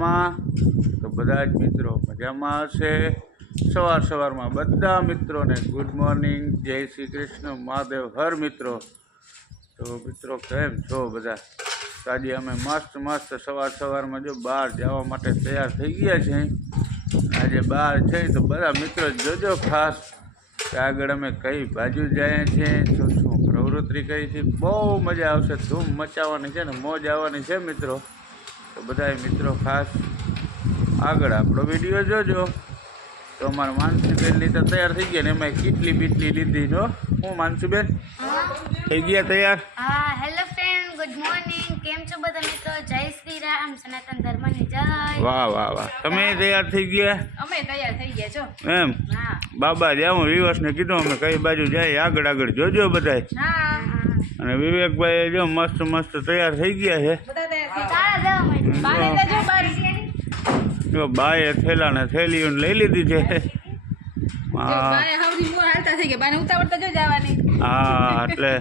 મજામાં? તો બધા જ મિત્રો મજામાં હશે. સવારમાં બધા મિત્રોને ગુડ મોર્નિંગ, જય શ્રી કૃષ્ણ, મહાદેવ હર મિત્રો. તો મિત્રો કેમ છો બધા? આજે અમે મસ્ત સવારમાં જો બહાર જવા માટે તૈયાર થઈ ગયા છે. આજે બહાર છે તો બધા મિત્રો જોજો ખાસ કે આગળ અમે કઈ બાજુ જઈએ છીએ, શું પ્રવૃત્તિ કરી છે. બહુ મજા આવશે, ધૂમ મચાવવાની છે ને મોજ આવવાની છે મિત્રો. તો બધા મિત્રો ખાસ આગળ આપણો વિડીયો જોજો. તો અમારા માનસીબેનની તો તૈયાર થઈ ગયા ને એમાં કેટલી બીટલી લીધી જો. હું માનસીબેન થઈ ગયા તૈયાર? હા, હેલો ફ્રેન્ડ, ગુડ મોર્નિંગ. કેમ છો બધા મિત્રો? જય શ્રી રામ, સનાતન ધર્મની જય. વાહ. તમે તૈયાર થઈ ગયા? અમે તૈયાર થઈ ગયા છો. એમ? હા. બાબા જાઉં વિવસને કીધું અમે કઈ બાજુ જાય આગળ જોજો બધાય. હા. અને વિવેકભાઈ જો મસ્ત તૈયાર થઈ ગયા છે. બધા તૈયાર થઈ ગયા. જો બાએ થેલા ને થેલીઓ લઈ લીધી છે. હા એટલે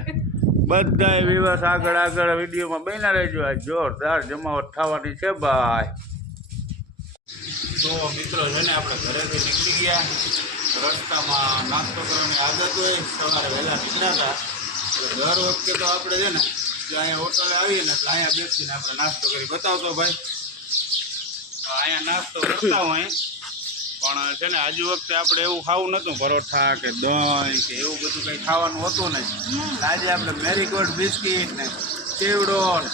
બધા વિવસ આગળ વિડીયોમાં બન્યા રહેજો. આ જોરદાર જમાવટ થવાની છે ભાઈ. તો મિત્રો છે ને આપણે ઘરેથી નીકળી ગયા. રસ્તામાં નાસ્તો કરવાની આદત હોય, સવારે વહેલા નીકળ્યા હતા. દર વખતે તો આપણે છે ને જે અહીંયા હોટલે આવીએ ને એટલે અહીંયા બેસીને આપણે નાસ્તો કરી બતાવતો ભાઈ. તો અહીંયા નાસ્તો કરતા હોય પણ છે ને આજુ વખતે આપણે એવું ખાવું નહોતું, પરોઠા કે દહીં કે એવું બધું કંઈ ખાવાનું હતું નહીં. આજે આપણે મેરીગોલ્ડ બિસ્કીટ ને ચેવડો ને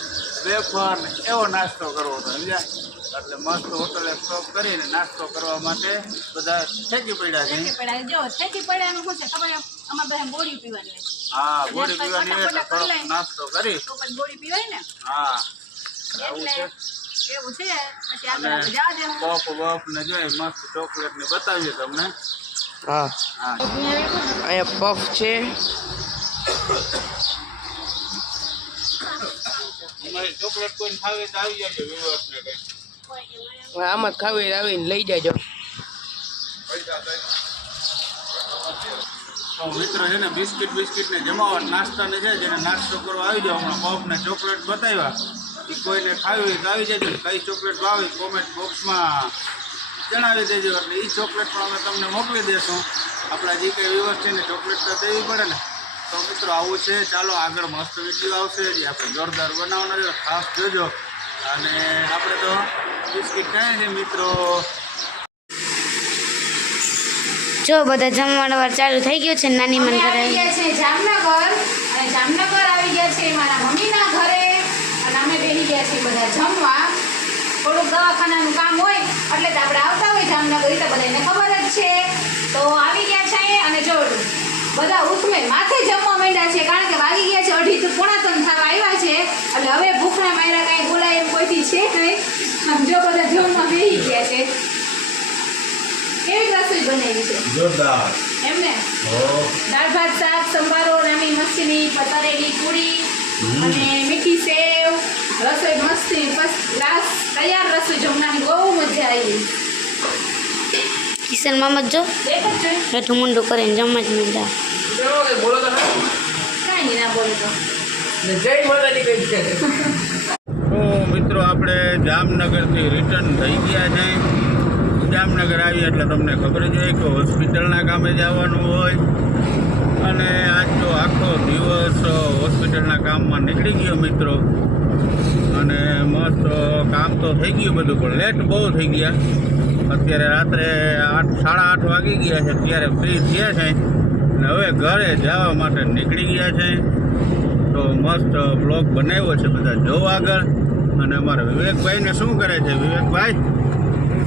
વેફર ને એવો નાસ્તો કરવો હતો સમજ્યા. એટલે મસ્ત હોટલે સ્ટોપ કરીને નાસ્તો કરવા માટે બધા ઠેકી પડ્યા છે. હા, ગોળી પીવાની એટલે થોડોક નાસ્તો કરી. હા, આવું છે. પફ ને જોઈએ મસ્ત ચોકલેટ ને બતાવીએ તમને. હા, અહીંયા પફ છે. ચોકલેટ કોઈ ખાવી તો આવી જાય વિવર્સ ને કઈ. આમાં જ ખાવી આવીને લઈ જાજો. તો મિત્રો છે ને બિસ્કિટ ને જમાવટ નાસ્તાની છે. જેને નાસ્તો કરવા આવી જાવ હમણાં પફ ને ચોકલેટ બતાવ્યા એ કોઈને ખાવી હોય તો આવી જજો. કઈ ચોકલેટ ભાવી કોમેન્ટ બોક્સમાં જણાવી દેજો એટલે એ ચોકલેટ પણ અમે તમને મોકલી દઈશું. આપણા જે કંઈ વિવર્સ છે ને ચોકલેટ તો દેવી પડે ને. તો મિત્રો આવું છે. ચાલો આગળ મસ્ત વિડીયો આવશે જે આપણે જોરદાર બનાવવાના છે, ખાસ જોજો. અને આપણે તો બિસ્કિટ ખાઈએ છીએ મિત્રો. જો બધા જમવાનો વાર ચાલુ થઈ ગયો છે. નાની મન ઘરે આવી ગયા છે જામનગર, અને જામનગર આવી ગયા છે મારા મમ્મીના ઘરે. અને અમે બેસી ગયા છીએ બધા જમવા. થોડુંક દવાખાનાનું કામ હોય એટલે તો આપણે આવતા હોય જામનગર, એ તો બધાને ખબર જ છે. તો આવી ગયા છે અને જો બધા ઉઠમે માથે જમવા માંડ્યા છે, કારણ કે વાગી ગયા છે 2:30 થી 3:45 થવા આવ્યા છે. એટલે હવે ભૂખના માર્યા કાંઈ બોલાય એમ કોઈથી છે નહીં. આમ જો બધા જમવા બેસી ગયા છે. કેવી રસોઈ બનાવી છે? જોરદાર એમને દાળ ભાત શાક સંભારો નાની મસ્તીની પતરેલી પૂરી અને મીઠી સેવ. રસોઈ મસ્તી બસ લાસ્ટ તૈયાર રસોઈ જમવાની બહુ મજા આવી. કિશન મામા જો દેખ જ જોઈ હેઠું મુંડું કરીને જમવા જ માંડ્યા. કાંઈ નહીં ના બોલો તો. તો મિત્રો આપણે જામનગરથી રિટર્ન થઈ ગયા છે. જામનગર આવીએ એટલે તમને ખબર જ હોય કે હોસ્પિટલના કામે જવાનું હોય. અને આજ તો આખો દિવસ હોસ્પિટલના કામમાં નીકળી ગયો મિત્રો. અને મસ્ત કામ તો થઈ ગયું બધું, પણ લેટ બહુ થઈ ગયા. અત્યારે રાત્રે 8:30 વાગી ગયા છે. ત્યારે ફ્રી થયા છે અને હવે ઘરે જવા માટે નીકળી ગયા છે. તો મસ્ત બ્લોગ બનાવ્યો છે, બધા જોવો આગળ. અને અમારા વિવેકભાઈને શું કરે છે વિવેકભાઈ?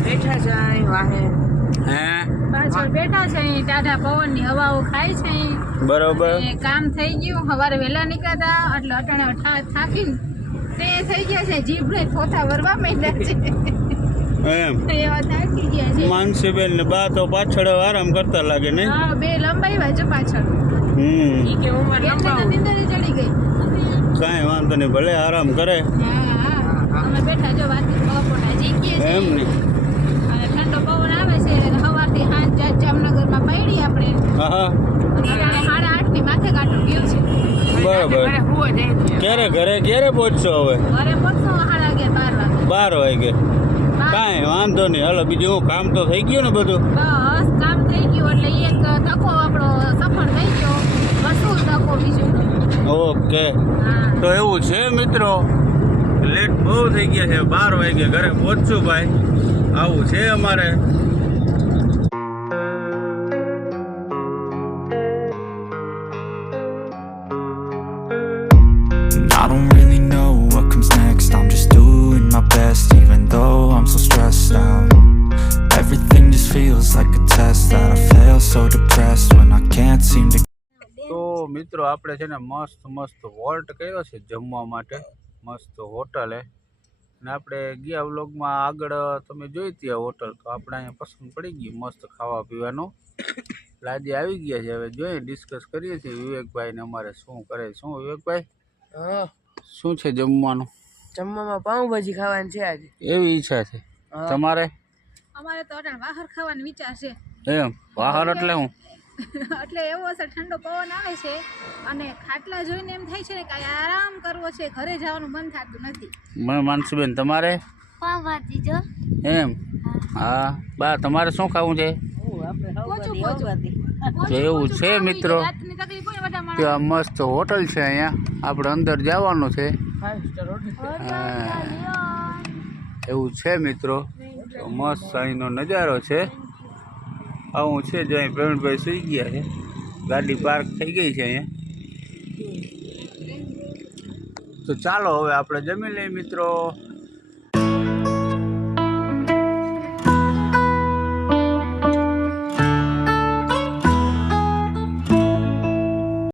બેઠા છે વાહે. હે પાછળ બેઠા છે, ટાઢા પવનની હવાઓ ખાય છે. બરોબર. કામ થઈ ગયું, સવારે વહેલા નીકળ્યા એટલે અટાણે થાકીને તે થઈ ગયા છે. જીભને થોથા વરવા માંડ્યા છે. એમ એવા થાકી ગયા છે. માનસીબેન ને બા તો પાછળ આરામ કરતા લાગે ને. હા, બે લંબાઈ વાંચો પાછળ. કે ઉંમર એટલે તો નીંદર ચડી ગઈ. કાંઈ વાંધો નહીં, ભલે આરામ કરે. હા, અમે બેઠા જો વાત બપોરના જીકીએ છીએ. એમ ને. અને ઠંડો પવન આવે છે. સવારથી સાંજ જામનગરમાં પડી આપણે. હા. અને 8:30 માથે કાઢું ગયું છે. બરોબર. ક્યારે પહોંચશો હવે? ઘરે પહોંચો 11:30 12 વાગે. કાંઈ વાંધો નહીં. હાલો બીજું હું કામ તો થઈ ગયું ને બધું? બસ કામ થઈ ગયું એટલે એક ધક્કો આપણો સફળ થઈ ગયો. વસૂલ ધક્કો બીજું. ઓકે, હા તો એવું છે મિત્રો, લેટ બહુ થઈ ગયા છે. 12 વાગે ઘરે પહોંચશું ભાઈ. આવું છે અમારે. I don't really know what comes next. I'm just doing my best, even though I'm so stressed out. Everything just feels like a test that I fail, so depressed when I can't seem to. તો મિત્રો આપણે છે ને મસ્ત volt કર્યો છે જમવા માટે, મસ્ત હોટલે. અને આપણે ગયા વ્લોગમાં આગળ તમે જોઈ હતી આ હોટલ, તો આપણે અહીંયા પસંદ પડી ગઈ મસ્ત ખાવા પીવાનું. એટલે આજે આવી ગયા છે. હવે જોઈએ, ડિસ્કસ કરીએ છીએ વિવેકભાઈ ને અમારે શું કરે. શું વિવેકભાઈ, હા શું છે જમવાનું? જમવામાં પાઉંભાજી ખાવાની છે આજે. એવી ઈચ્છા છે હા. તમારે? અમારે તો અટાણ બહાર ખાવાનો વિચાર છે. એમ બહાર એટલે હું? એટલે એવો હશે, ઠંડો પવન આવે છે અને ખાટલા જોઈને એમ થાય છે ને કે આરામ કરવો છે, ઘરે જવાનું મન થતું નથી. માનસીબેન તમારે? પાવભાજી જો. એમ? હા બા, તમારે શું ખાવું છે? તો એવું છે મિત્રો, રાતની તકલીફ હોય ને બધા કે આ મસ્ત હોટલ છે. અહીંયા આપણે અંદર જવાનું છે. 5 સ્ટાર હોટલ. હા, એવું છે મિત્રો. તો મસ્ત અહીંનો નજારો છે. આવું છે જો અહીં પ્રવીણભાઈ સુઈ ગયા છે. ગાડી પાર્ક થઈ ગઈ છે અહીંયા. તો ચાલો હવે આપણે જમી લઈએ મિત્રો.